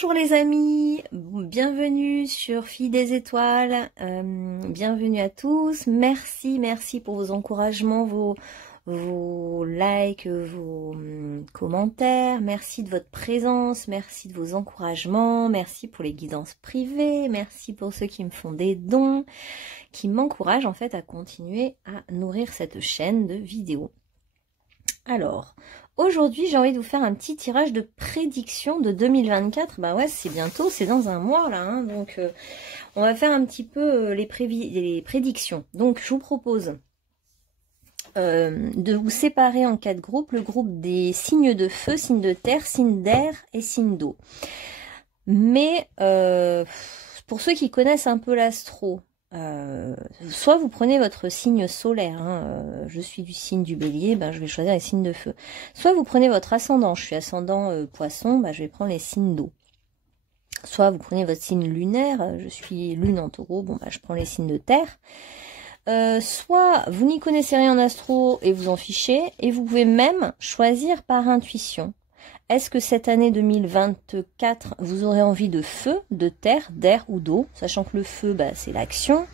Bonjour les amis, bienvenue sur Filles des Étoiles, bienvenue à tous, merci pour vos encouragements, vos likes, vos commentaires, merci de votre présence, merci de vos encouragements, merci pour les guidances privées, merci pour ceux qui me font des dons, qui m'encouragent en fait à continuer à nourrir cette chaîne de vidéos. Alors, aujourd'hui, j'ai envie de vous faire un petit tirage de prédiction de 2024. Bah ouais, c'est bientôt, c'est dans un mois là. Hein, donc, on va faire un petit peu les prédictions. Donc, je vous propose de vous séparer en 4 groupes. Le groupe des signes de feu, signes de terre, signes d'air et signes d'eau. Mais, pour ceux qui connaissent un peu l'astro, soit vous prenez votre signe solaire, hein, je suis du signe du bélier, ben je vais choisir les signes de feu. Soit vous prenez votre ascendant, je suis ascendant poisson, ben je vais prendre les signes d'eau. Soit vous prenez votre signe lunaire, je suis lune en taureau, bon ben je prends les signes de terre. Soit vous n'y connaissez rien en astro et vous en fichez, et vous pouvez même choisir par intuition. Est-ce que cette année 2024, vous aurez envie de feu, de terre, d'air ou d'eau? Sachant que le feu, bah, c'est l'action,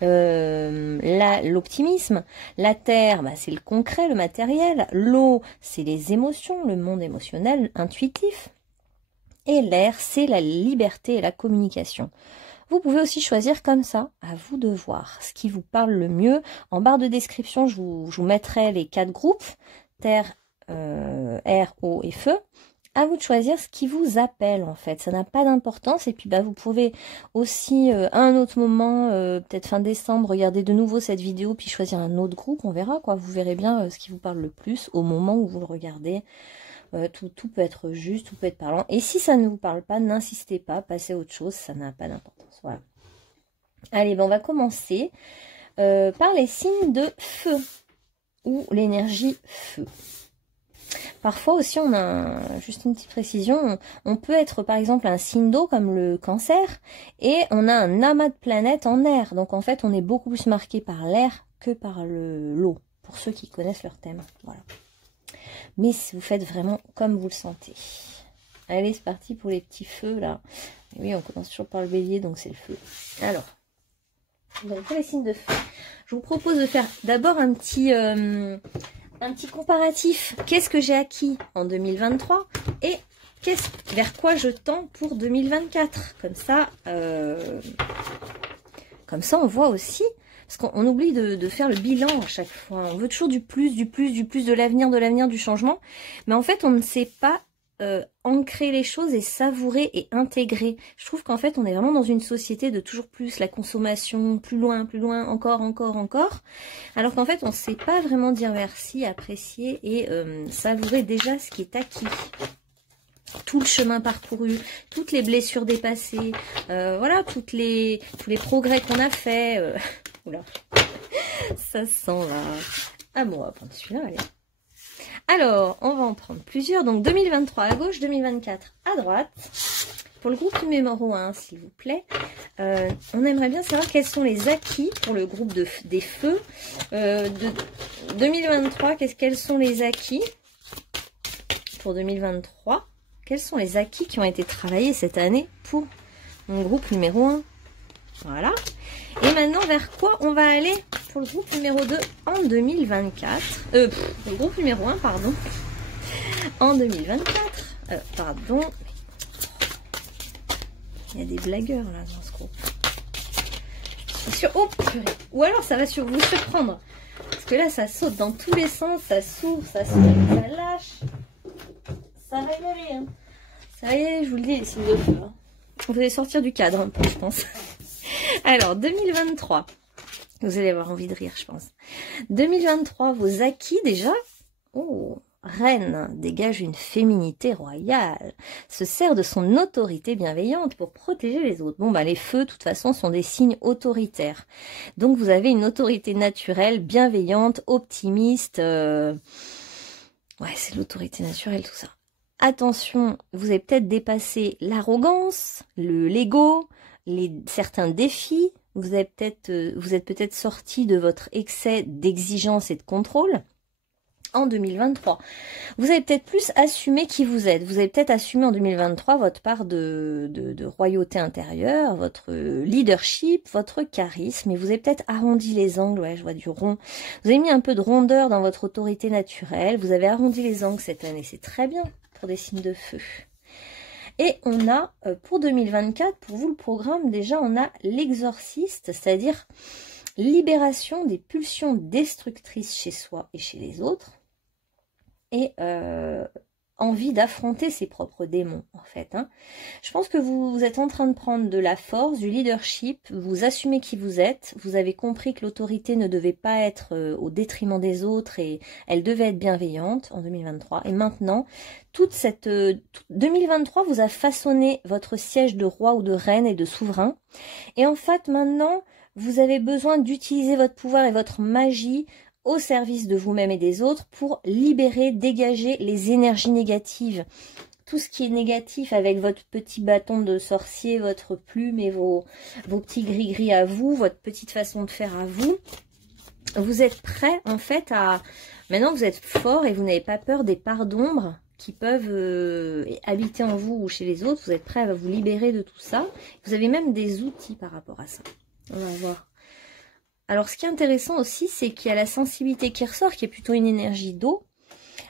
l'optimisme. La terre, bah, c'est le concret, le matériel. L'eau, c'est les émotions, le monde émotionnel, intuitif. Et l'air, c'est la liberté et la communication. Vous pouvez aussi choisir comme ça, à vous de voir ce qui vous parle le mieux. En barre de description, je vous mettrai les 4 groupes, terre, air, eau et feu. À vous de choisir ce qui vous appelle en fait, ça n'a pas d'importance. Et puis bah vous pouvez aussi à un autre moment, peut-être fin décembre, regarder de nouveau cette vidéo puis choisir un autre groupe, on verra quoi, vous verrez bien ce qui vous parle le plus au moment où vous le regardez. Tout peut être juste, tout peut être parlant. Et si ça ne vous parle pas, n'insistez pas, passez à autre chose, ça n'a pas d'importance. Voilà. Allez, ben on va commencer par les signes de feu ou l'énergie feu. Parfois aussi, on a, juste une petite précision, on peut être par exemple un signe d'eau comme le cancer et on a un amas de planètes en air. Donc en fait, on est beaucoup plus marqué par l'air que par l'eau, pour ceux qui connaissent leur thème. Voilà. Mais vous faites vraiment comme vous le sentez. Allez, c'est parti pour les petits feux là. Et oui, on commence toujours par le bélier, donc c'est le feu. Alors, pour les signes de feu, je vous propose de faire d'abord un petit comparatif. Qu'est-ce que j'ai acquis en 2023 et vers quoi je tends pour 2024. Comme ça, on voit aussi, parce qu'on oublie de faire le bilan à chaque fois. On veut toujours du plus, de l'avenir, du changement. Mais en fait, on ne sait pas ancrer les choses et savourer et intégrer. Je trouve qu'en fait, on est vraiment dans une société de toujours plus, la consommation, plus loin, encore. Alors qu'en fait, on ne sait pas vraiment dire merci, apprécier et savourer déjà ce qui est acquis. Tout le chemin parcouru, toutes les blessures dépassées, voilà, tous les progrès qu'on a fait. Oula, ça sent là. Ah bon, on va prendre celui-là, allez. Alors, on va en prendre plusieurs. Donc 2023 à gauche, 2024 à droite. Pour le groupe numéro 1, s'il vous plaît, on aimerait bien savoir quels sont les acquis pour le groupe des feux. De 2023, quels sont les acquis pour 2023? Quels sont les acquis qui ont été travaillés cette année pour mon groupe numéro 1? Voilà. Et maintenant, vers quoi on va aller pour le groupe numéro 2 en 2024 le groupe numéro 1, pardon. En 2024. Pardon. Il y a des blagueurs là dans ce groupe. Je suis sûre. Oh, purée. Ou alors ça va vous surprendre. Parce que là, ça saute dans tous les sens. Ça s'ouvre, ça lâche. Ça va y aller. Hein. Ça va y aller, je vous le dis, les signes de feu. Hein. Vous allez sortir du cadre un peu, je pense. Alors, 2023. Vous allez avoir envie de rire, je pense. 2023, vos acquis déjà. Oh, Reine dégage une féminité royale. Se sert de son autorité bienveillante pour protéger les autres. Bon, bah, les feux, de toute façon, sont des signes autoritaires. Donc, vous avez une autorité naturelle, bienveillante, optimiste. Ouais, c'est l'autorité naturelle, tout ça. Attention, vous avez peut-être dépassé l'arrogance, l'ego, certains défis. Vous êtes peut-être sorti de votre excès d'exigence et de contrôle. en 2023. Vous avez peut-être plus assumé qui vous êtes. Vous avez peut-être assumé en 2023 votre part de royauté intérieure, votre leadership, votre charisme. Et vous avez peut-être arrondi les angles. Ouais, je vois du rond. Vous avez mis un peu de rondeur dans votre autorité naturelle. Vous avez arrondi les angles cette année. C'est très bien pour des signes de feu. Et on a, pour 2024, pour vous le programme, déjà on a l'exorciste, c'est-à-dire libération des pulsions destructrices chez soi et chez les autres. Et envie d'affronter ses propres démons, en fait. Hein. Je pense que vous êtes en train de prendre de la force, du leadership, vous assumez qui vous êtes, vous avez compris que l'autorité ne devait pas être au détriment des autres et elle devait être bienveillante en 2023. Et maintenant, toute cette 2023 vous a façonné votre siège de roi ou de reine et de souverain. Et en fait, maintenant, vous avez besoin d'utiliser votre pouvoir et votre magie au service de vous-même et des autres pour libérer, dégager les énergies négatives. Tout ce qui est négatif avec votre petit bâton de sorcier, votre plume et vos petits gris-gris à vous, votre petite façon de faire à vous. Vous êtes prêt en fait à... Maintenant vous êtes fort et vous n'avez pas peur des parts d'ombre qui peuvent habiter en vous ou chez les autres. Vous êtes prêt à vous libérer de tout ça. Vous avez même des outils par rapport à ça. On va voir. Alors, ce qui est intéressant aussi, c'est qu'il y a la sensibilité qui ressort, qui est plutôt une énergie d'eau.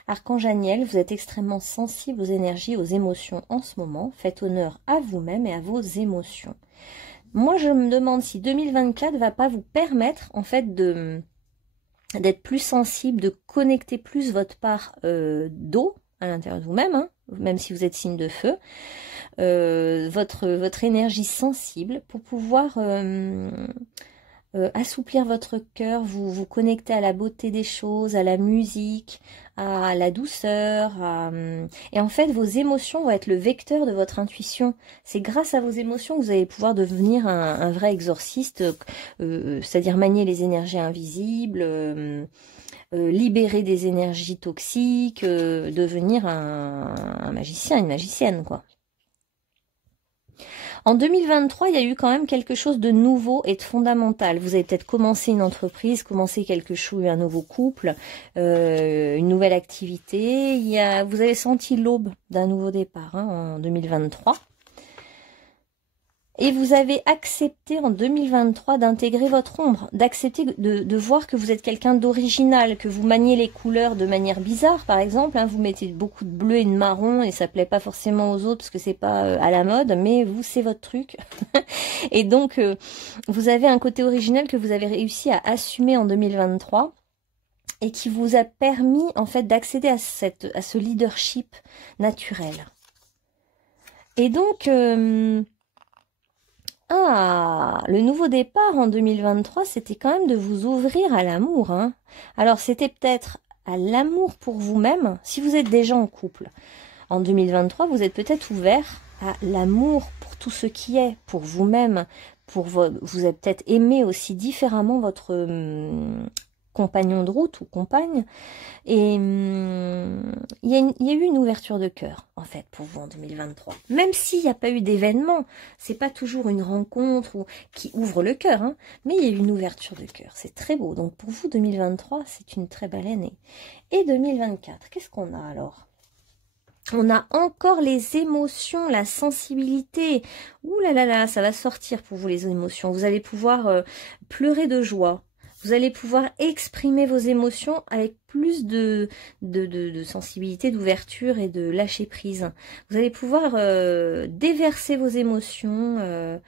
Archange Aniel, vous êtes extrêmement sensible aux énergies, aux émotions en ce moment. Faites honneur à vous-même et à vos émotions. Moi, je me demande si 2024 ne va pas vous permettre, en fait, d'être plus sensible, de connecter plus votre part d'eau à l'intérieur de vous-même, hein, même si vous êtes signe de feu. Votre énergie sensible pour pouvoir... assouplir votre cœur, vous connecter à la beauté des choses, à la musique, à la douceur. Et en fait, vos émotions vont être le vecteur de votre intuition. C'est grâce à vos émotions que vous allez pouvoir devenir un vrai exorciste, c'est-à-dire manier les énergies invisibles, libérer des énergies toxiques, devenir un magicien, une magicienne, quoi. En 2023, il y a eu quand même quelque chose de nouveau et de fondamental. Vous avez peut-être commencé une entreprise, commencé quelque chose, un nouveau couple, une nouvelle activité. Vous avez senti l'aube d'un nouveau départ en 2023. Et vous avez accepté en 2023 d'intégrer votre ombre, d'accepter de voir que vous êtes quelqu'un d'original, que vous maniez les couleurs de manière bizarre, par exemple. Hein, vous mettez beaucoup de bleu et de marron et ça plaît pas forcément aux autres parce que c'est pas à la mode, mais vous, c'est votre truc. Et donc, vous avez un côté original que vous avez réussi à assumer en 2023 et qui vous a permis, en fait, d'accéder à ce leadership naturel. Et donc... le nouveau départ en 2023, c'était quand même de vous ouvrir à l'amour. Hein. Alors, c'était peut-être à l'amour pour vous-même, si vous êtes déjà en couple. En 2023, vous êtes peut-être ouvert à l'amour pour tout ce qui est, pour vous-même. Vous avez peut-être aimé aussi différemment votre compagnon de route ou compagne. Et il y a eu une ouverture de cœur, en fait, pour vous en 2023. Même s'il n'y a pas eu d'événement, c'est pas toujours une rencontre qui ouvre le cœur, hein, mais il y a eu une ouverture de cœur. C'est très beau. Donc pour vous, 2023, c'est une très belle année. Et 2024, qu'est-ce qu'on a alors ? On a encore les émotions, la sensibilité. Ouh là là là, ça va sortir pour vous les émotions. Vous allez pouvoir pleurer de joie. Vous allez pouvoir exprimer vos émotions avec plus de sensibilité, d'ouverture et de lâcher prise. Vous allez pouvoir déverser vos émotions,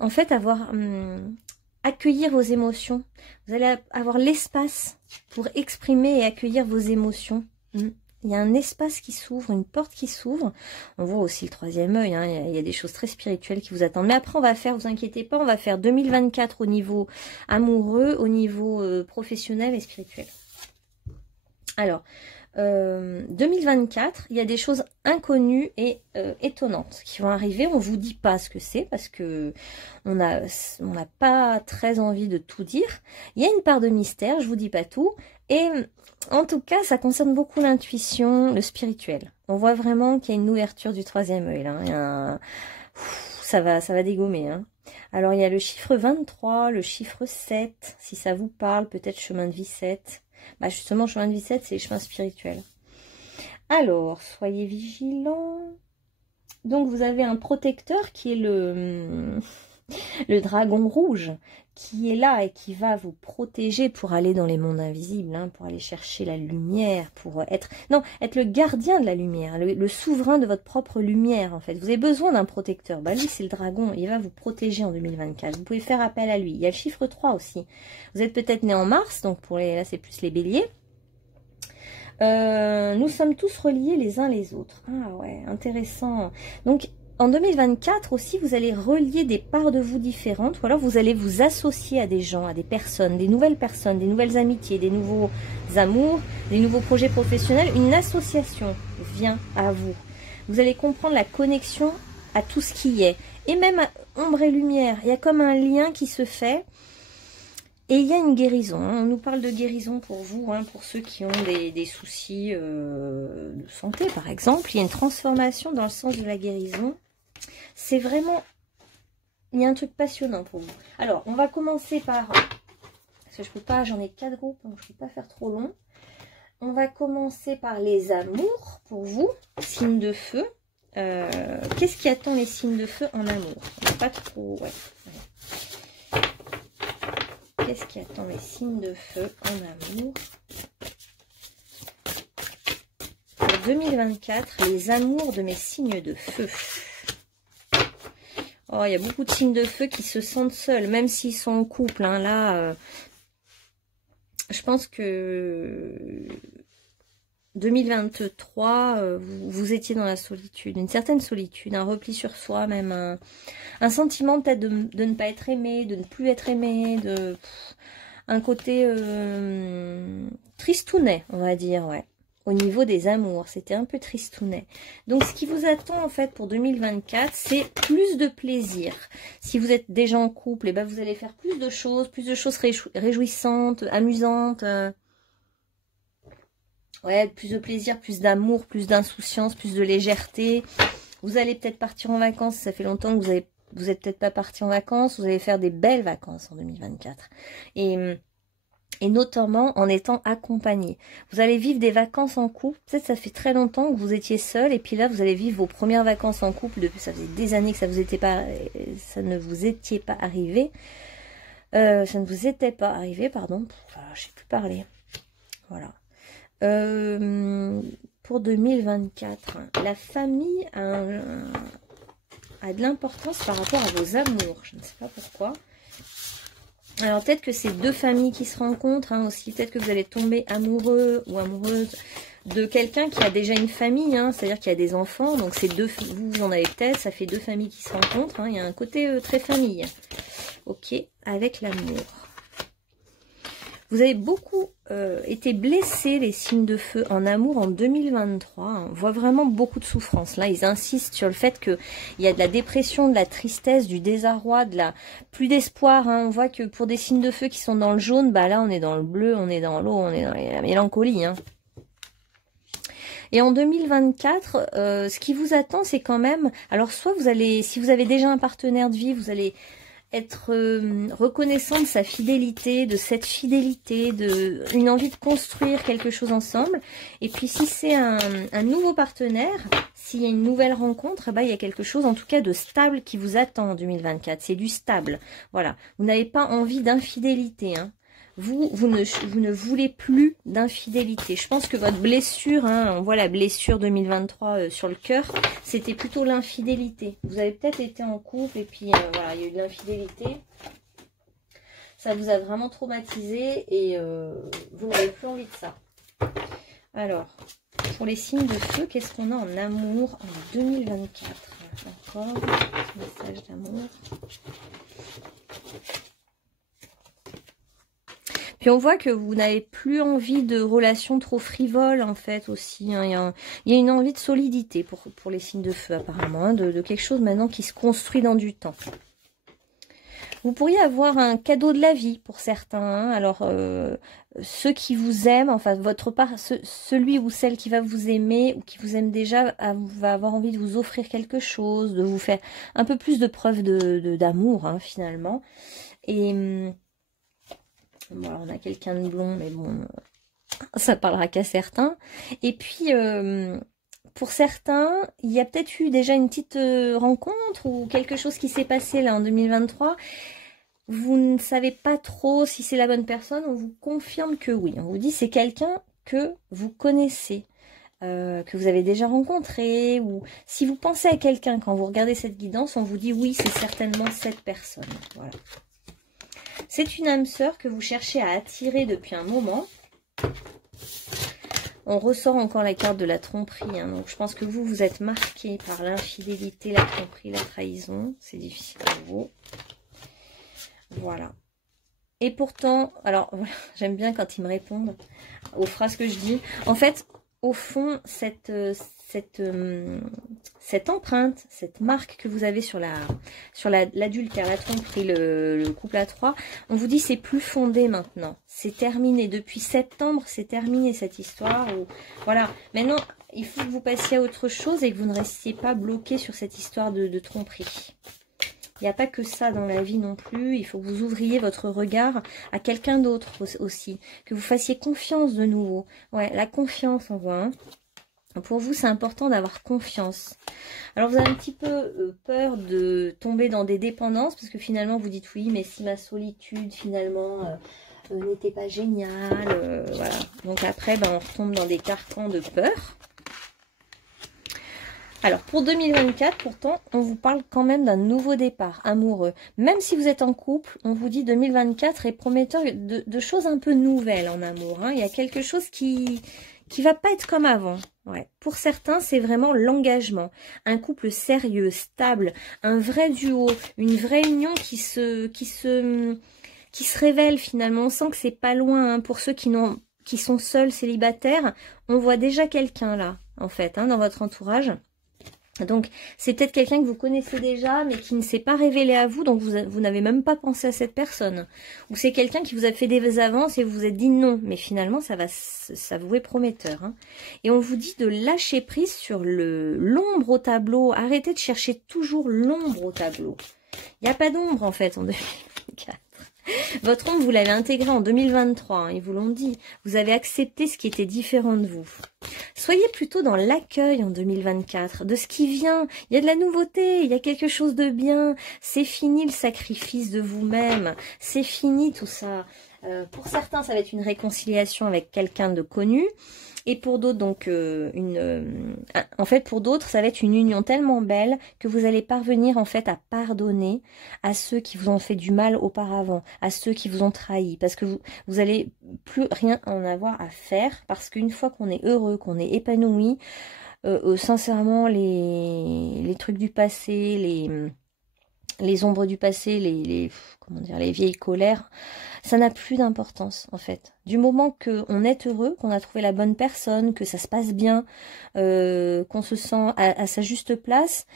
en fait accueillir vos émotions. Vous allez avoir l'espace pour exprimer et accueillir vos émotions. Il y a un espace qui s'ouvre, une porte qui s'ouvre. On voit aussi le troisième œil, hein. Il y a des choses très spirituelles qui vous attendent. Mais après, on va faire, vous inquiétez pas, on va faire 2024 au niveau amoureux, au niveau professionnel et spirituel. Alors, 2024, il y a des choses inconnues et étonnantes qui vont arriver. On vous dit pas ce que c'est parce que on n'a pas très envie de tout dire. Il y a une part de mystère, je vous dis pas tout. Et en tout cas, ça concerne beaucoup l'intuition, le spirituel. On voit vraiment qu'il y a une ouverture du troisième œil. Là. Ça va dégommer. Hein. Alors, il y a le chiffre 23, le chiffre 7, si ça vous parle, peut-être chemin de vie 7. Bah justement, chemin de vie 7, c'est les chemins spirituels. Alors, soyez vigilants. Donc, vous avez un protecteur qui est le dragon rouge, qui est là et qui va vous protéger pour aller dans les mondes invisibles, hein, pour aller chercher la lumière, pour être le gardien de la lumière, le souverain de votre propre lumière, en fait. Vous avez besoin d'un protecteur. Bah, lui, c'est le dragon. Il va vous protéger en 2024. Vous pouvez faire appel à lui. Il y a le chiffre 3 aussi. Vous êtes peut-être né en mars, donc là, c'est plus les béliers. Nous sommes tous reliés les uns les autres. Ah ouais, intéressant. Donc, en 2024 aussi, vous allez relier des parts de vous différentes, ou alors vous allez vous associer à des gens, à des personnes, des nouvelles amitiés, des nouveaux amours, des nouveaux projets professionnels. Une association vient à vous. Vous allez comprendre la connexion à tout ce qui est. Et même à ombre et lumière, il y a comme un lien qui se fait. Et il y a une guérison. On nous parle de guérison pour vous, hein, pour ceux qui ont des soucis de santé, par exemple. Il y a une transformation dans le sens de la guérison. C'est vraiment... Il y a un truc passionnant pour vous. Alors, on va commencer par... Parce que je peux pas, j'en ai 4 groupes, donc je ne peux pas faire trop long. On va commencer par les amours, pour vous, signes de feu. Qu'est-ce qui attend les signes de feu en amour? Pas trop... Ouais. Qu'est-ce qui attend les signes de feu en amour? Pour 2024, les amours de mes signes de feu. Oh, il y a beaucoup de signes de feu qui se sentent seuls, même s'ils sont en couple. Hein, là, je pense que 2023, vous étiez dans la solitude, une certaine solitude, un repli sur soi, même un sentiment peut-être de ne pas être aimé, de ne plus être aimé, un côté tristounet, on va dire, ouais. Au niveau des amours, c'était un peu tristounet. Donc, ce qui vous attend, en fait, pour 2024, c'est plus de plaisir. Si vous êtes déjà en couple, eh ben, vous allez faire plus de choses réjouissantes, amusantes. Ouais, plus de plaisir, plus d'amour, plus d'insouciance, plus de légèreté. Vous allez peut-être partir en vacances. Ça fait longtemps que vous êtes peut-être pas parti en vacances. Vous allez faire des belles vacances en 2024. Et notamment en étant accompagné. Vous allez vivre des vacances en couple. Peut-être ça fait très longtemps que vous étiez seul. Et puis là, vous allez vivre vos premières vacances en couple. Ça faisait des années que ça ne vous était pas arrivé. Ça ne vous était pas arrivé, pardon. Je sais plus parler. Voilà. Pour 2024, la famille a de l'importance par rapport à vos amours. Je ne sais pas pourquoi. Alors peut-être que c'est deux familles qui se rencontrent, hein, aussi. Peut-être que vous allez tomber amoureux ou amoureuse de quelqu'un qui a déjà une famille, hein, c'est-à-dire qu'il y a des enfants. Donc c'est vous en avez peut-être, ça fait deux familles qui se rencontrent. Hein, il y a un côté très famille. Ok, avec l'amour. Vous avez beaucoup été blessés, les signes de feu, en amour en 2023. Hein. On voit vraiment beaucoup de souffrance. Là, ils insistent sur le fait qu'il y a de la dépression, de la tristesse, du désarroi, plus d'espoir. Hein. On voit que pour des signes de feu qui sont dans le jaune, bah là, on est dans le bleu, on est dans l'eau, on est dans la mélancolie. Hein. Et en 2024, ce qui vous attend, c'est quand même... Alors, soit vous allez... Si vous avez déjà un partenaire de vie, vous allez... être reconnaissant de sa fidélité, de cette fidélité, une envie de construire quelque chose ensemble. Et puis si c'est un nouveau partenaire, s'il y a une nouvelle rencontre, bah, il y a quelque chose en tout cas de stable qui vous attend en 2024. C'est du stable. Voilà. Vous n'avez pas envie d'infidélité. Hein. Vous ne voulez plus d'infidélité. Je pense que votre blessure, hein, on voit la blessure 2023 sur le cœur, c'était plutôt l'infidélité. Vous avez peut-être été en couple et puis voilà, il y a eu de l'infidélité. Ça vous a vraiment traumatisé et vous n'avez plus envie de ça. Alors, pour les signes de feu, qu'est-ce qu'on a en amour en 2024? Encore, message d'amour. Puis on voit que vous n'avez plus envie de relations trop frivoles en fait aussi. Hein. Il y a une envie de solidité pour les signes de feu apparemment, hein, de quelque chose maintenant qui se construit dans du temps. Vous pourriez avoir un cadeau de la vie pour certains. Hein. Alors ceux qui vous aiment, enfin votre part, celui ou celle qui va vous aimer ou qui vous aime déjà va avoir envie de vous offrir quelque chose, de vous faire un peu plus de preuve d'amour hein, finalement. Et... Bon, on a quelqu'un de blond, mais bon, Ça parlera qu'à certains. Et puis, pour certains, il y a peut-être eu déjà une petite rencontre ou quelque chose qui s'est passé là en 2023. Vous ne savez pas trop si c'est la bonne personne. On vous confirme que oui. On vous dit c'est quelqu'un que vous connaissez. Que vous avez déjà rencontré, ou si vous pensez à quelqu'un quand vous regardez cette guidance, on vous dit oui, c'est certainement cette personne. Voilà. C'est une âme sœur que vous cherchez à attirer depuis un moment. On ressort encore la carte de la tromperie, hein, donc je pense que vous êtes marqué par l'infidélité, la tromperie, la trahison. C'est difficile pour vous. Voilà. Et pourtant, alors voilà, j'aime bien quand ils me répondent aux phrases que je dis. En fait, au fond, cette empreinte, cette marque que vous avez sur l'adultère, la tromperie, le couple à trois, on vous dit c'est plus fondé maintenant. C'est terminé. Depuis septembre, c'est terminé cette histoire. Voilà. Maintenant, il faut que vous passiez à autre chose et que vous ne restiez pas bloqué sur cette histoire de tromperie. Il n'y a pas que ça dans la vie non plus. Il faut que vous ouvriez votre regard à quelqu'un d'autre aussi. Que vous fassiez confiance de nouveau. Ouais, la confiance, on voit. Hein. Pour vous, c'est important d'avoir confiance. Alors, vous avez un petit peu peur de tomber dans des dépendances. Parce que finalement, vous dites oui, mais si ma solitude, finalement, n'était pas géniale. Voilà. Donc après, on retombe dans des carcans de peur. Alors, pour 2024, pourtant, on vous parle quand même d'un nouveau départ amoureux. Même si vous êtes en couple, on vous dit 2024 est prometteur de choses un peu nouvelles en amour. Hein. Il y a quelque chose qui va pas être comme avant. Ouais. Pour certains, c'est vraiment l'engagement. Un couple sérieux, stable, un vrai duo, une vraie union qui se révèle finalement. On sent que c'est pas loin. Hein. Pour ceux qui sont seuls, célibataires, on voit déjà quelqu'un là, en fait, hein, dans votre entourage. Donc, c'est peut-être quelqu'un que vous connaissez déjà, mais qui ne s'est pas révélé à vous, donc vous n'avez même pas pensé à cette personne. Ou c'est quelqu'un qui vous a fait des avances et vous vous êtes dit non, mais finalement, ça vous est prometteur. Hein. Et on vous dit de lâcher prise sur l'ombre au tableau. Arrêtez de chercher toujours l'ombre au tableau. Il n'y a pas d'ombre, en fait, en 2024. Votre ombre, vous l'avez intégré en 2023, hein, ils vous l'ont dit. Vous avez accepté ce qui était différent de vous. Soyez plutôt dans l'accueil en 2024, de ce qui vient. Il y a de la nouveauté, il y a quelque chose de bien. C'est fini le sacrifice de vous-même. C'est fini tout ça. Pour certains, ça va être une réconciliation avec quelqu'un de connu. Et pour d'autres, donc, en fait, pour d'autres, ça va être une union tellement belle que vous allez parvenir, en fait, à pardonner à ceux qui vous ont fait du mal auparavant, à ceux qui vous ont trahi, parce que vous allez plus rien en avoir à faire, parce qu'une fois qu'on est heureux, qu'on est épanoui, sincèrement, les trucs du passé, les ombres du passé, comment dire, les vieilles colères, ça n'a plus d'importance en fait. Du moment qu'on est heureux, qu'on a trouvé la bonne personne, que ça se passe bien, qu'on se sent à sa juste place,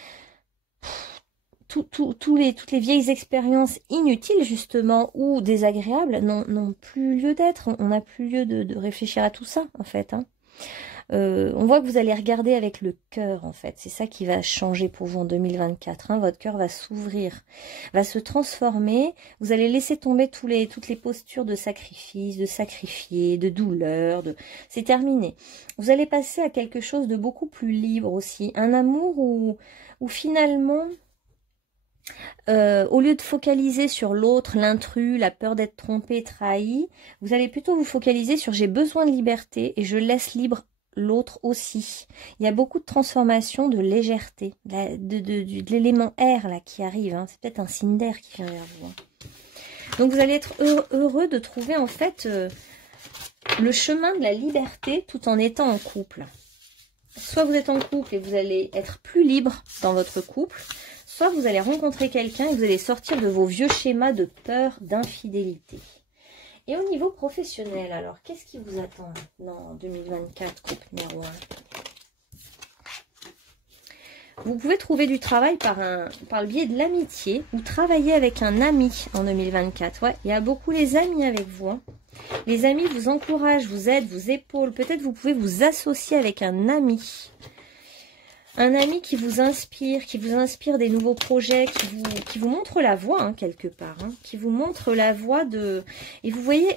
toutes les vieilles expériences inutiles justement ou désagréables n'ont plus lieu d'être. On n'a plus lieu de réfléchir à tout ça en fait. Hein. On voit que vous allez regarder avec le cœur en fait, c'est ça qui va changer pour vous en 2024, hein. Votre cœur va s'ouvrir, va se transformer, vous allez laisser tomber toutes les postures de sacrifice, de sacrifier, de douleur, c'est terminé. Vous allez passer à quelque chose de beaucoup plus libre aussi, un amour où finalement, au lieu de focaliser sur l'autre, l'intrus, la peur d'être trompé, trahi, vous allez plutôt vous focaliser sur j'ai besoin de liberté et je laisse libre l'autre aussi. Il y a beaucoup de transformation, de légèreté, de l'élément air là qui arrive. Hein. C'est peut-être un signe d'air qui vient vers vous. Hein. Donc vous allez être heureux de trouver en fait le chemin de la liberté tout en étant en couple. Soit vous êtes en couple et vous allez être plus libre dans votre couple, soit vous allez rencontrer quelqu'un et vous allez sortir de vos vieux schémas de peur, d'infidélité. Et au niveau professionnel, alors, qu'est-ce qui vous attend en 2024, couple numéro 1? Vous pouvez trouver du travail par le biais de l'amitié ou travailler avec un ami en 2024. Ouais, il y a beaucoup les amis avec vous. Hein. Les amis vous encouragent, vous aident, vous épaulent. Peut-être vous pouvez vous associer avec un ami. Un ami qui vous inspire des nouveaux projets, qui vous montre la voie, hein, quelque part. Hein, qui vous montre la voie de... Et vous voyez,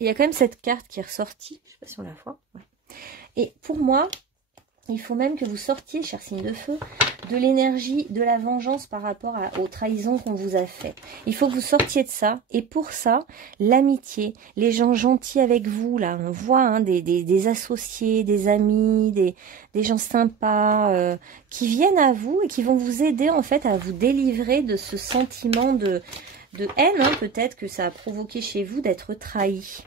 il y a quand même cette carte qui est ressortie. Je ne sais pas si on la voit. Ouais. Et pour moi, il faut même que vous sortiez, cher signe de feu, de l'énergie de la vengeance par rapport aux trahisons qu'on vous a fait. Il faut que vous sortiez de ça. Et pour ça, l'amitié, les gens gentils avec vous, là, on voit hein, des associés, des amis, des gens sympas qui viennent à vous et qui vont vous aider en fait à vous délivrer de ce sentiment de haine, hein, peut-être que ça a provoqué chez vous d'être trahi.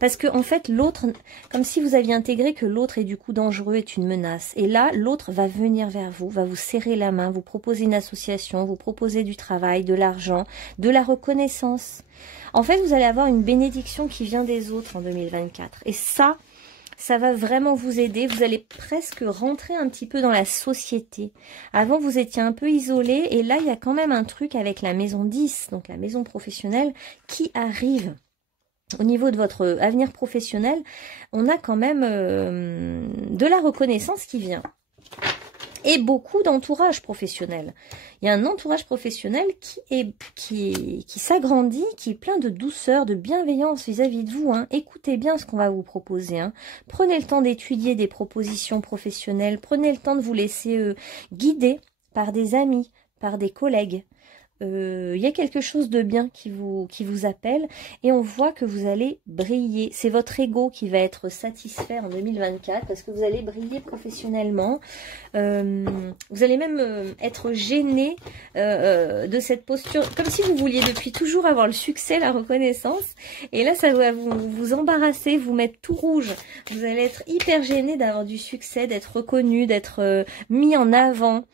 Parce que en fait, l'autre, comme si vous aviez intégré que l'autre est du coup dangereux, est une menace. Et là, l'autre va venir vers vous, va vous serrer la main, vous proposer une association, vous proposer du travail, de l'argent, de la reconnaissance. En fait, vous allez avoir une bénédiction qui vient des autres en 2024. Et ça va vraiment vous aider. Vous allez presque rentrer un petit peu dans la société. Avant, vous étiez un peu isolé. Et là, il y a quand même un truc avec la maison 10, donc la maison professionnelle, qui arrive. Au niveau de votre avenir professionnel, on a quand même de la reconnaissance qui vient. Et beaucoup d'entourage professionnel. Il y a un entourage professionnel qui s'agrandit, qui est plein de douceur, de bienveillance vis-à-vis de vous. Hein. Écoutez bien ce qu'on va vous proposer. Hein. Prenez le temps d'étudier des propositions professionnelles. Prenez le temps de vous laisser guider par des amis, par des collègues. Y a quelque chose de bien qui vous appelle et on voit que vous allez briller. C'est votre ego qui va être satisfait en 2024 parce que vous allez briller professionnellement. Vous allez même être gêné de cette posture, comme si vous vouliez depuis toujours avoir le succès, la reconnaissance. Et là, ça va vous embarrasser, vous mettre tout rouge. Vous allez être hyper gêné d'avoir du succès, d'être reconnu, d'être mis en avant.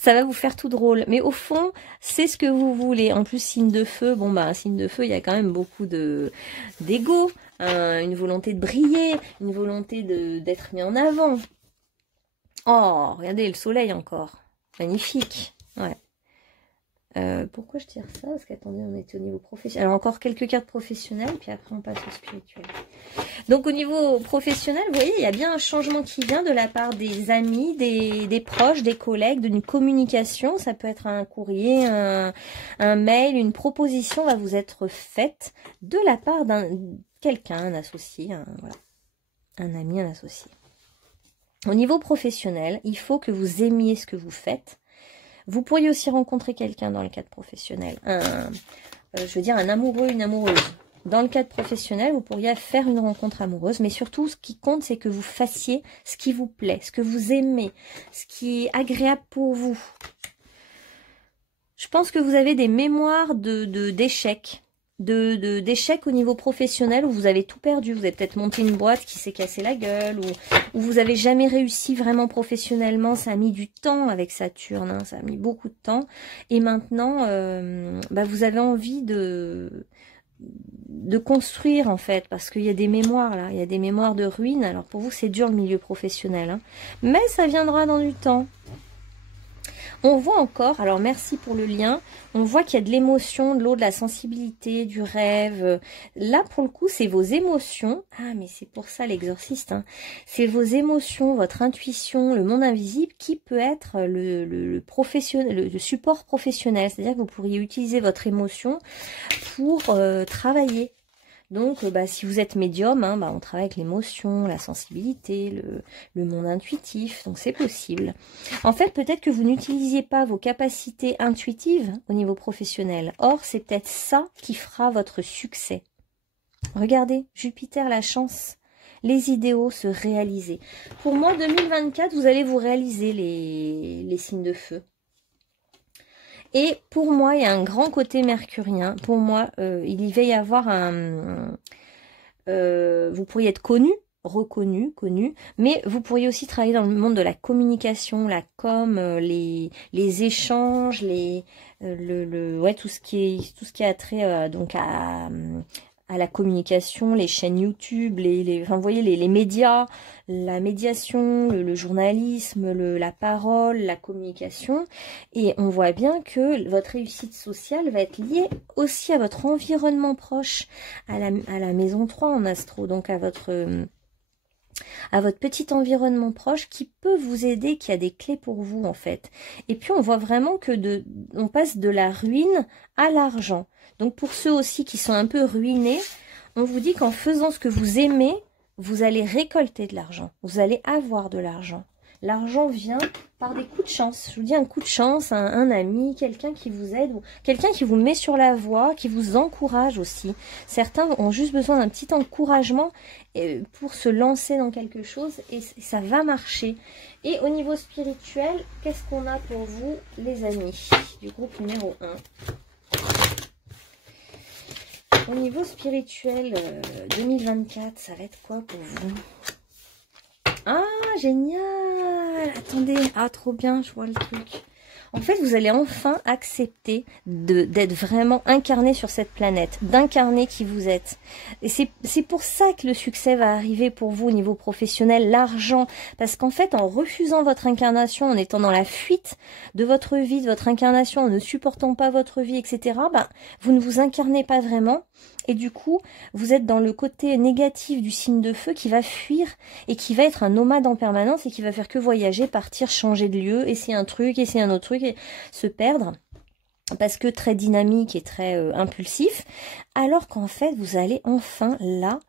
Ça va vous faire tout drôle. Mais au fond, c'est ce que vous voulez. En plus, signe de feu, bon bah, un signe de feu, il y a quand même beaucoup d'ego, une volonté de briller, une volonté d'être mis en avant. Oh, regardez, le soleil encore. Magnifique. Ouais. Pourquoi je tire ça? Parce qu'attendez, on était au niveau professionnel. Alors encore quelques cartes professionnelles, puis après on passe au spirituel. Donc au niveau professionnel, vous voyez, il y a bien un changement qui vient de la part des amis, des proches, des collègues, d'une communication. Ça peut être un courrier, un mail, une proposition va vous être faite de la part d'un quelqu'un, un associé, voilà, un ami, un associé. Au niveau professionnel, il faut que vous aimiez ce que vous faites. Vous pourriez aussi rencontrer quelqu'un dans le cadre professionnel, je veux dire un amoureux, une amoureuse. Dans le cadre professionnel, vous pourriez faire une rencontre amoureuse, mais surtout, ce qui compte, c'est que vous fassiez ce qui vous plaît, ce que vous aimez, ce qui est agréable pour vous. Je pense que vous avez des mémoires d'échecs. D'échecs au niveau professionnel où vous avez tout perdu. Vous avez peut-être monté une boîte qui s'est cassée la gueule ou vous n'avez jamais réussi vraiment professionnellement. Ça a mis du temps avec Saturne, hein, ça a mis beaucoup de temps. Et maintenant, vous avez envie de construire en fait, parce qu'il y a des mémoires là, il y a des mémoires de ruines. Alors pour vous, c'est dur le milieu professionnel, hein, mais ça viendra dans du temps. On voit encore, alors merci pour le lien, on voit qu'il y a de l'émotion, de l'eau, de la sensibilité, du rêve. Là, pour le coup, c'est vos émotions. Ah, mais c'est pour ça l'exorciste. Hein. C'est vos émotions, votre intuition, le monde invisible qui peut être le support professionnel. C'est-à-dire que vous pourriez utiliser votre émotion pour travailler. Donc, si vous êtes médium, hein, on travaille avec l'émotion, la sensibilité, le monde intuitif, donc c'est possible. En fait, peut-être que vous n'utilisiez pas vos capacités intuitives au niveau professionnel. Or, c'est peut-être ça qui fera votre succès. Regardez, Jupiter, la chance, les idéaux se réaliser. Pour moi, 2024, vous allez vous réaliser les signes de feu. Et pour moi, il y a un grand côté mercurien. Pour moi, il va y avoir vous pourriez être connu, reconnu, connu, mais vous pourriez aussi travailler dans le monde de la communication, la com, les échanges, tout ce qui a trait donc à la communication, les chaînes YouTube, enfin, vous voyez, les médias, la médiation, le journalisme, la parole, la communication. Et on voit bien que votre réussite sociale va être liée aussi à votre environnement proche, à la maison 3 en astro, donc à votre petit environnement proche qui peut vous aider, qui a des clés pour vous en fait. Et puis on voit vraiment que on passe de la ruine à l'argent. Donc pour ceux aussi qui sont un peu ruinés, On vous dit qu'en faisant ce que vous aimez, vous allez récolter de l'argent. Vous allez avoir de l'argent. L'argent vient par des coups de chance. Je vous dis un coup de chance, un ami, quelqu'un qui vous aide, ou quelqu'un qui vous met sur la voie, qui vous encourage aussi. Certains ont juste besoin d'un petit encouragement pour se lancer dans quelque chose et ça va marcher. Et au niveau spirituel, qu'est-ce qu'on a pour vous, les amis du groupe numéro 1? Au niveau spirituel, 2024, ça va être quoi pour vous? Ah, génial! Attendez, ah, trop bien, je vois le truc. En fait, vous allez enfin accepter d'être vraiment incarné sur cette planète, d'incarner qui vous êtes. Et c'est pour ça que le succès va arriver pour vous au niveau professionnel, l'argent. Parce qu'en fait, en refusant votre incarnation, en étant dans la fuite de votre vie, de votre incarnation, en ne supportant pas votre vie, etc., ben, vous ne vous incarnez pas vraiment. Et du coup, vous êtes dans le côté négatif du signe de feu qui va fuir et qui va être un nomade en permanence et qui va faire que voyager, partir, changer de lieu, essayer un truc, essayer un autre truc et se perdre parce que très dynamique et très impulsif. Alors qu'en fait, vous allez enfin là,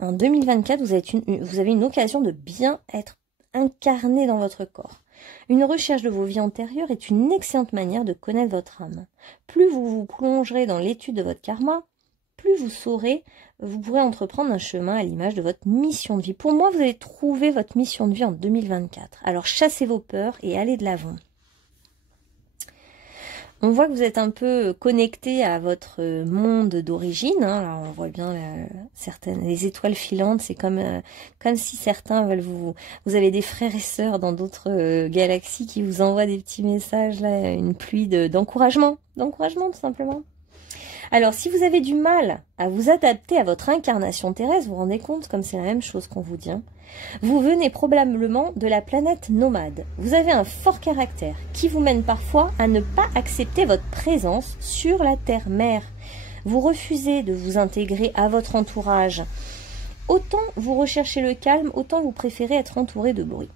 en 2024, vous avez une occasion de bien être incarné dans votre corps. Une recherche de vos vies antérieures est une excellente manière de connaître votre âme. Plus vous vous plongerez dans l'étude de votre karma, plus vous pourrez entreprendre un chemin à l'image de votre mission de vie. Pour moi, vous allez trouver votre mission de vie en 2024. Alors, chassez vos peurs et allez de l'avant. On voit que vous êtes un peu connecté à votre monde d'origine. Hein. Alors, on voit bien les étoiles filantes. C'est comme si certains veulent vous avez des frères et sœurs dans d'autres galaxies qui vous envoient des petits messages, là, une pluie d'encouragement. D'encouragement, tout simplement. Alors, si vous avez du mal à vous adapter à votre incarnation terrestre, vous vous rendez compte, comme c'est la même chose qu'on vous dit, hein, vous venez probablement de la planète nomade. Vous avez un fort caractère qui vous mène parfois à ne pas accepter votre présence sur la terre-mère. Vous refusez de vous intégrer à votre entourage. Autant vous recherchez le calme, autant vous préférez être entouré de bruit.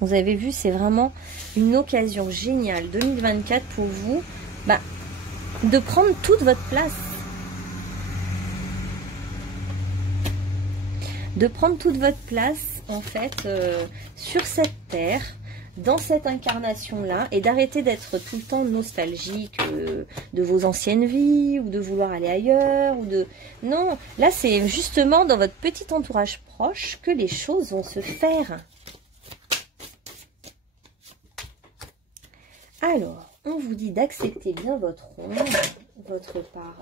Vous avez vu, c'est vraiment une occasion géniale, 2024 pour vous, de prendre toute votre place. De prendre toute votre place, en fait, sur cette terre, dans cette incarnation-là, et d'arrêter d'être tout le temps nostalgique de vos anciennes vies, ou de vouloir aller ailleurs, ou de... Non, là, c'est justement dans votre petit entourage proche que les choses vont se faire. Alors, on vous dit d'accepter bien votre ombre, votre part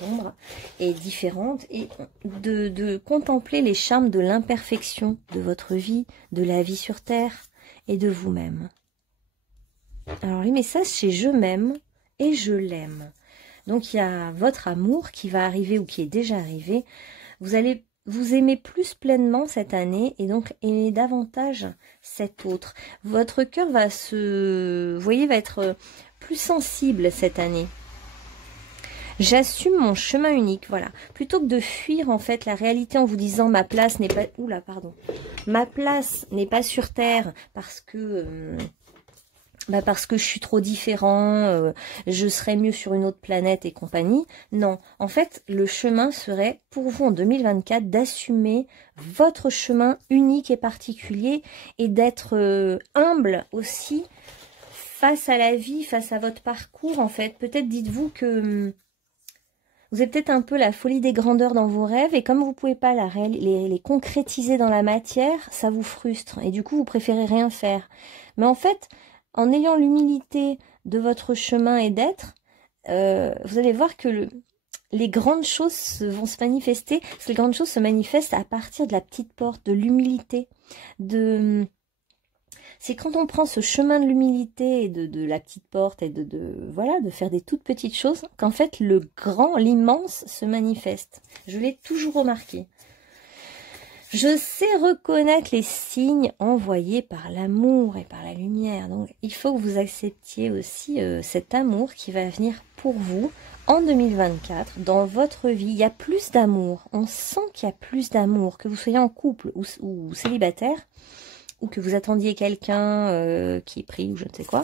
d'ombre est différente, et de contempler les charmes de l'imperfection de votre vie, de la vie sur Terre et de vous-même. Alors, les messages, c'est « je m'aime » et « je l'aime ». Donc, il y a votre amour qui va arriver ou qui est déjà arrivé. Vous allez vous aimer plus pleinement cette année et donc aimer davantage cet autre. Votre cœur va va être plus sensible cette année. J'assume mon chemin unique, voilà. Plutôt que de fuir en fait la réalité en vous disant ma place n'est pas... Oula, pardon. Ma place n'est pas sur Terre parce que je suis trop différent, je serais mieux sur une autre planète et compagnie. Non, en fait, le chemin serait pour vous en 2024 d'assumer votre chemin unique et particulier et d'être humble aussi face à la vie, face à votre parcours en fait. Peut-être dites-vous que vous avez peut-être un peu la folie des grandeurs dans vos rêves et comme vous ne pouvez pas les concrétiser dans la matière, ça vous frustre et du coup vous préférez rien faire. Mais en fait... En ayant l'humilité de votre chemin et d'être, vous allez voir que les grandes choses vont se manifester. Parce que les grandes choses se manifestent à partir de la petite porte, de l'humilité. C'est quand on prend ce chemin de l'humilité et de la petite porte et voilà, de faire des toutes petites choses, qu'en fait le grand, l'immense se manifeste. Je l'ai toujours remarqué. Je sais reconnaître les signes envoyés par l'amour et par la lumière. Donc, il faut que vous acceptiez aussi cet amour qui va venir pour vous en 2024 dans votre vie. Il y a plus d'amour. On sent qu'il y a plus d'amour. Que vous soyez en couple ou célibataire ou que vous attendiez quelqu'un qui est pris ou je ne sais quoi.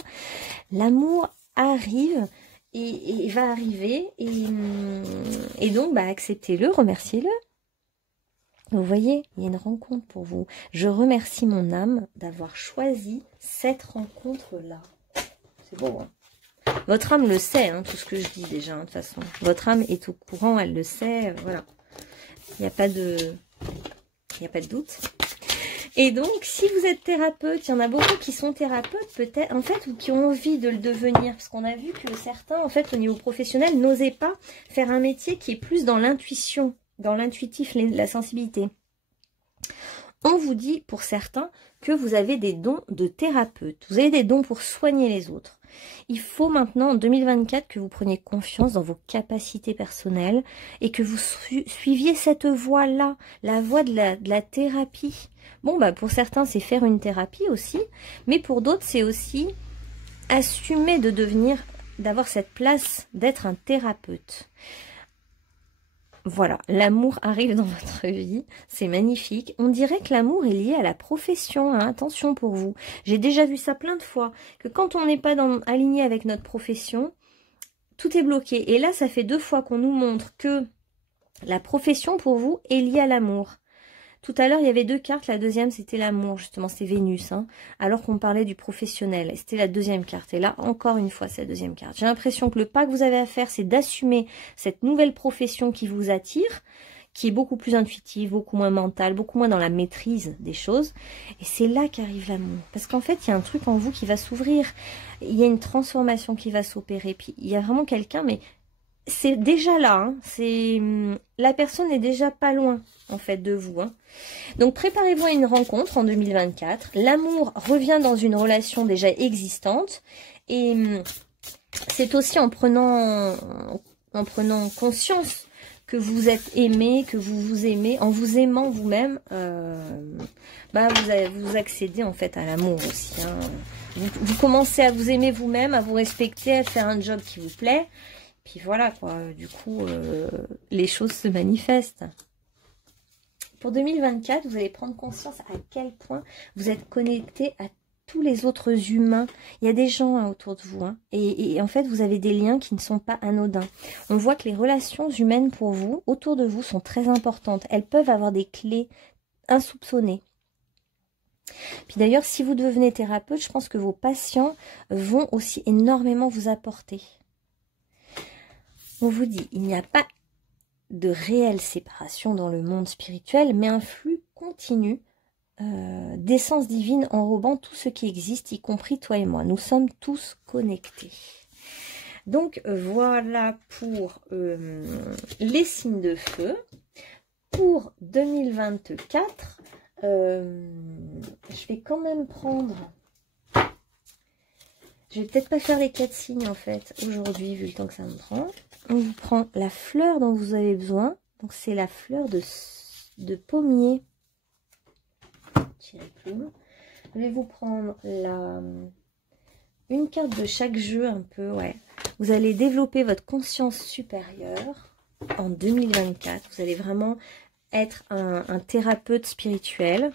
L'amour arrive et va arriver. Et donc, bah, acceptez-le, remerciez-le. Vous voyez, il y a une rencontre pour vous. Je remercie mon âme d'avoir choisi cette rencontre-là. C'est beau, hein? Votre âme le sait, hein, tout ce que je dis déjà, hein, de toute façon. Votre âme est au courant, elle le sait, voilà. Il n'y a pas de doute. Et donc, si vous êtes thérapeute, il y en a beaucoup qui sont thérapeutes peut-être, en fait, ou qui ont envie de le devenir. Parce qu'on a vu que certains, en fait, au niveau professionnel, n'osaient pas faire un métier qui est plus dans l'intuition, dans l'intuitif, la sensibilité. On vous dit, pour certains, que vous avez des dons de thérapeute. Vous avez des dons pour soigner les autres. Il faut maintenant, en 2024, que vous preniez confiance dans vos capacités personnelles et que vous suiviez cette voie-là, la voie de la thérapie. Bon, bah pour certains, c'est faire une thérapie aussi, mais pour d'autres, c'est aussi assumer de d'avoir cette place d'être un thérapeute. Voilà, l'amour arrive dans votre vie, c'est magnifique. On dirait que l'amour est lié à la profession, hein, attention pour vous. J'ai déjà vu ça plein de fois, que quand on n'est pas aligné avec notre profession, tout est bloqué. Et là, ça fait 2 fois qu'on nous montre que la profession pour vous est liée à l'amour. Tout à l'heure, il y avait 2 cartes. La deuxième, c'était l'amour, justement, c'est Vénus. Hein, alors qu'on parlait du professionnel. C'était la deuxième carte. Et là, encore une fois, c'est la deuxième carte. J'ai l'impression que le pas que vous avez à faire, c'est d'assumer cette nouvelle profession qui vous attire, qui est beaucoup plus intuitive, beaucoup moins mentale, beaucoup moins dans la maîtrise des choses. Et c'est là qu'arrive l'amour. Parce qu'en fait, il y a un truc en vous qui va s'ouvrir. Il y a une transformation qui va s'opérer. Puis, il y a vraiment quelqu'un, mais... c'est déjà là, hein. La personne est déjà pas loin, en fait, de vous. Hein. Donc, préparez-vous à une rencontre en 2024. L'amour revient dans une relation déjà existante. Et c'est aussi en prenant conscience que vous êtes aimé, que vous vous aimez, en vous aimant vous-même, bah vous accédez en fait à l'amour aussi. Hein. Vous commencez à vous aimer vous-même, à vous respecter, à faire un job qui vous plaît. Puis voilà, quoi, du coup, les choses se manifestent. Pour 2024, vous allez prendre conscience à quel point vous êtes connecté à tous les autres humains. Il y a des gens hein, autour de vous. Hein, et en fait, vous avez des liens qui ne sont pas anodins. On voit que les relations humaines pour vous, autour de vous, sont très importantes. Elles peuvent avoir des clés insoupçonnées. Puis d'ailleurs, si vous devenez thérapeute, je pense que vos patients vont aussi énormément vous apporter. On vous dit, il n'y a pas de réelle séparation dans le monde spirituel, mais un flux continu d'essence divine enrobant tout ce qui existe, y compris toi et moi. Nous sommes tous connectés. Donc voilà pour les signes de feu. Pour 2024, je vais quand même prendre... Je vais peut-être pas faire les 4 signes en fait aujourd'hui, vu le temps que ça me prend. On vous prend la fleur dont vous avez besoin. Donc c'est la fleur de pommier. Tirez plume. Je vais vous prendre une carte de chaque jeu un peu. Ouais. Vous allez développer votre conscience supérieure en 2024. Vous allez vraiment être un thérapeute spirituel.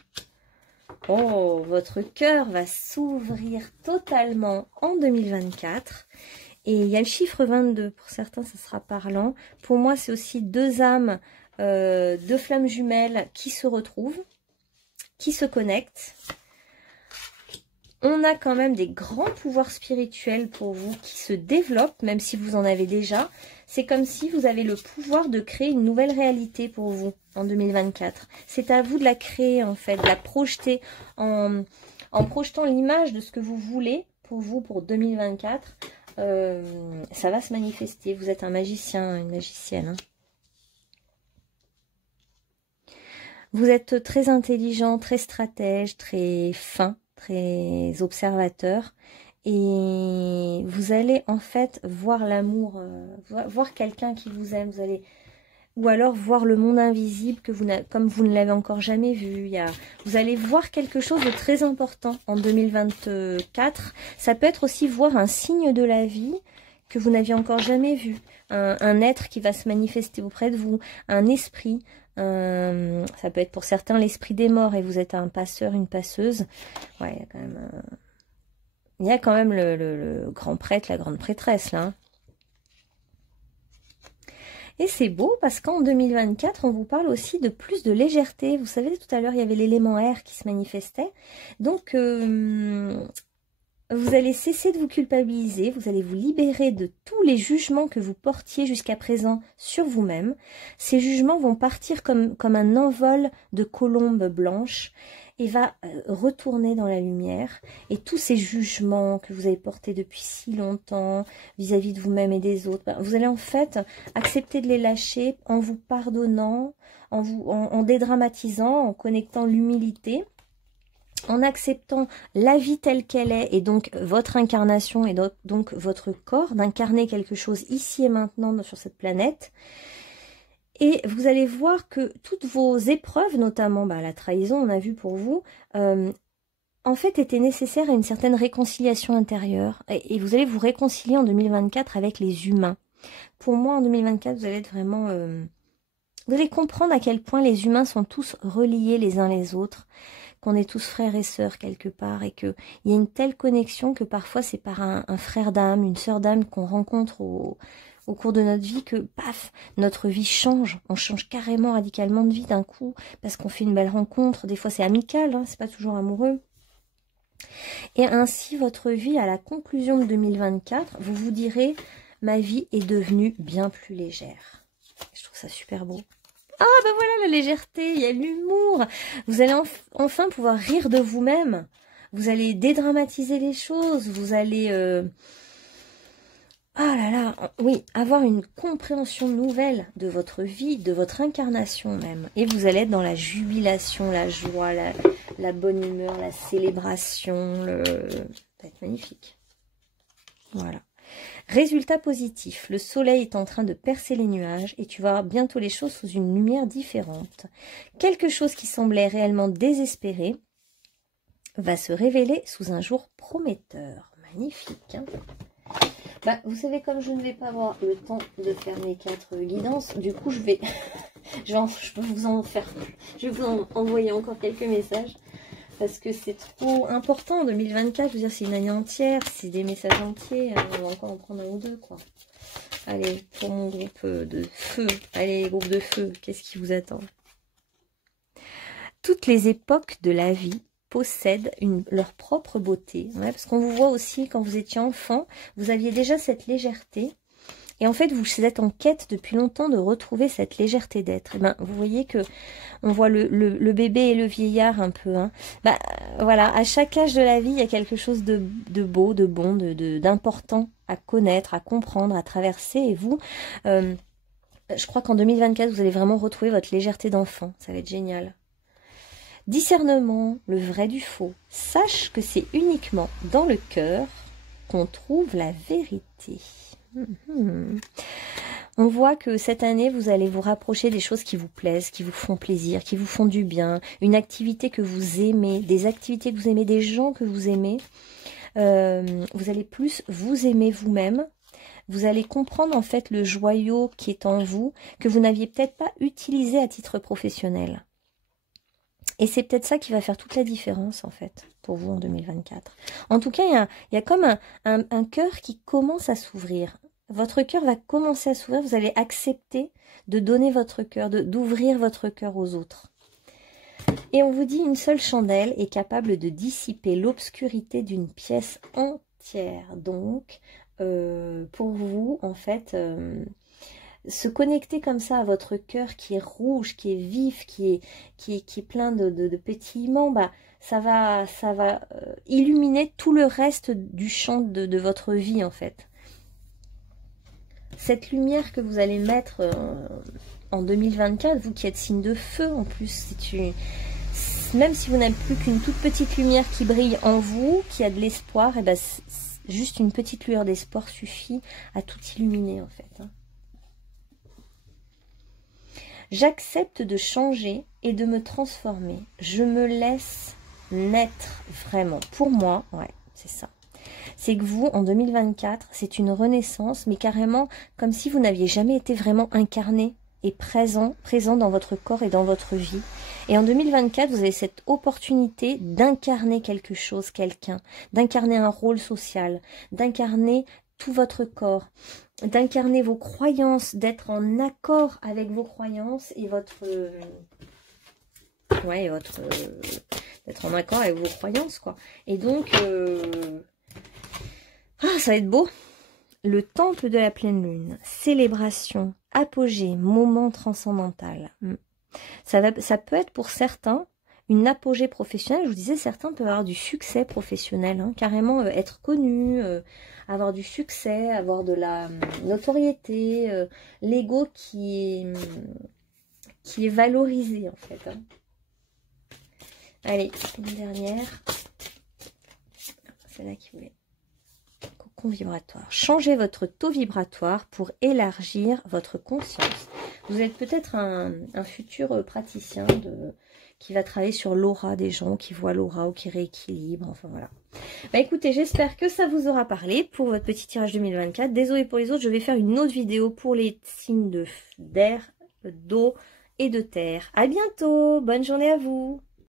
Oh, votre cœur va s'ouvrir totalement en 2024. Et il y a le chiffre 22. Pour certains, ça sera parlant. Pour moi, c'est aussi 2 âmes, 2 flammes jumelles qui se retrouvent, qui se connectent. On a quand même des grands pouvoirs spirituels pour vous qui se développent, même si vous en avez déjà. C'est comme si vous avez le pouvoir de créer une nouvelle réalité pour vous en 2024. C'est à vous de la créer en fait, de la projeter en projetant l'image de ce que vous voulez pour vous pour 2024. Ça va se manifester. Vous êtes un magicien, une magicienne. Hein. Vous êtes très intelligent, très stratège, très fin, très observateur. Et vous allez en fait voir l'amour, voir quelqu'un qui vous aime. Vous allez, ou alors voir le monde invisible que comme vous ne l'avez encore jamais vu. Vous allez voir quelque chose de très important en 2024. Ça peut être aussi voir un signe de la vie que vous n'aviez encore jamais vu. Un être qui va se manifester auprès de vous, un esprit. Ça peut être pour certains l'esprit des morts et vous êtes un passeur, une passeuse. Ouais, il y a quand même... Il y a quand même le grand prêtre, la grande prêtresse, là. Hein. Et c'est beau parce qu'en 2024, on vous parle aussi de plus de légèreté. Vous savez, tout à l'heure, il y avait l'élément air qui se manifestait. Donc, vous allez cesser de vous culpabiliser, vous allez vous libérer de tous les jugements que vous portiez jusqu'à présent sur vous-même. Ces jugements vont partir comme un envol de colombes blanches et va retourner dans la lumière. Et tous ces jugements que vous avez portés depuis si longtemps vis-à-vis de vous-même et des autres, vous allez en fait accepter de les lâcher en vous pardonnant, en dédramatisant, en connectant l'humilité, en acceptant la vie telle qu'elle est et donc votre incarnation et donc votre corps, d'incarner quelque chose ici et maintenant sur cette planète. Et vous allez voir que toutes vos épreuves, notamment la trahison, on a vu pour vous, en fait étaient nécessaires à une certaine réconciliation intérieure. Et vous allez vous réconcilier en 2024 avec les humains. Pour moi, en 2024, vous allez être vraiment... vous allez comprendre à quel point les humains sont tous reliés les uns les autres, qu'on est tous frères et sœurs quelque part, et qu'il y a une telle connexion que parfois c'est par un frère d'âme, une sœur d'âme qu'on rencontre au cours de notre vie que, paf, notre vie change. On change carrément, radicalement de vie d'un coup, parce qu'on fait une belle rencontre. Des fois c'est amical, hein, c'est pas toujours amoureux. Et ainsi, votre vie, à la conclusion de 2024, vous vous direz, ma vie est devenue bien plus légère. Je trouve ça super beau. Ah ben voilà la légèreté, il y a l'humour. Vous allez enfin pouvoir rire de vous-même. Vous allez dédramatiser les choses. Vous allez, ah là là, oui, avoir une compréhension nouvelle de votre vie, de votre incarnation même. Et vous allez être dans la jubilation, la joie, la bonne humeur, la célébration. Ça va être magnifique. Voilà. Résultat positif, le soleil est en train de percer les nuages et tu vas voir bientôt les choses sous une lumière différente. Quelque chose qui semblait réellement désespéré va se révéler sous un jour prometteur. Magnifique, hein? Vous savez, comme je ne vais pas avoir le temps de faire mes 4 guidances, du coup je vais vous envoyer encore quelques messages. Parce que c'est trop important en 2024, je veux dire, c'est une année entière, c'est des messages entiers, on va encore en prendre un ou deux, quoi. Allez, pour mon groupe de feu, allez, groupe de feu, qu'est-ce qui vous attend? Toutes les époques de la vie possèdent leur propre beauté, ouais, parce qu'on vous voit aussi, quand vous étiez enfant, vous aviez déjà cette légèreté, et en fait, vous êtes en quête depuis longtemps de retrouver cette légèreté d'être. Vous voyez que on voit le bébé et le vieillard un peu. Hein. Voilà, à chaque âge de la vie, il y a quelque chose de beau, de bon, d'important à connaître, à comprendre, à traverser. Et vous, je crois qu'en 2024, vous allez vraiment retrouver votre légèreté d'enfant. Ça va être génial. Discernement, le vrai du faux. Sache que c'est uniquement dans le cœur qu'on trouve la vérité. On voit que cette année, vous allez vous rapprocher des choses qui vous plaisent, qui vous font plaisir, qui vous font du bien, une activité que vous aimez, des activités que vous aimez, des gens que vous aimez. Vous allez plus vous aimer vous-même. Vous allez comprendre en fait le joyau qui est en vous, que vous n'aviez peut-être pas utilisé à titre professionnel. Et c'est peut-être ça qui va faire toute la différence, en fait, pour vous en 2024. En tout cas, il y a comme un cœur qui commence à s'ouvrir. Votre cœur va commencer à s'ouvrir. Vous allez accepter de donner votre cœur, d'ouvrir votre cœur aux autres. Et on vous dit, une seule chandelle est capable de dissiper l'obscurité d'une pièce entière. Donc, pour vous, en fait... se connecter comme ça à votre cœur qui est rouge, qui est vif, qui est plein de pétillements, ça va illuminer tout le reste du champ de votre vie en fait. Cette lumière que vous allez mettre en 2024, vous qui êtes signe de feu en plus, même si vous n'avez plus qu'une toute petite lumière qui brille en vous, qui a de l'espoir, et juste une petite lueur d'espoir suffit à tout illuminer en fait. Hein. J'accepte de changer et de me transformer. Je me laisse naître vraiment. Pour moi, ouais, c'est ça. C'est que vous, en 2024, c'est une renaissance, mais carrément comme si vous n'aviez jamais été vraiment incarné et présent dans votre corps et dans votre vie. Et en 2024, vous avez cette opportunité d'incarner quelque chose, quelqu'un, d'incarner un rôle social, d'incarner tout votre corps, d'incarner vos croyances, d'être en accord avec vos croyances et votre... d'être en accord avec vos croyances, quoi. Et donc, ça va être beau. Le temple de la pleine lune, célébration, apogée, moment transcendantal. Ça peut être pour certains une apogée professionnelle. Je vous disais, certains peuvent avoir du succès professionnel, hein, carrément être connus, avoir du succès, avoir de la notoriété, l'ego qui est valorisé en fait. Hein. Allez, une dernière. C'est là qui voulait. Cocon vibratoire. Changez votre taux vibratoire pour élargir votre conscience. Vous êtes peut-être un futur praticien qui va travailler sur l'aura des gens, qui voit l'aura ou qui rééquilibre, enfin voilà. Bah écoutez, j'espère que ça vous aura parlé pour votre petit tirage 2024. Désolée pour les autres, je vais faire une autre vidéo pour les signes d'air, d'eau et de terre. À bientôt, bonne journée à vous.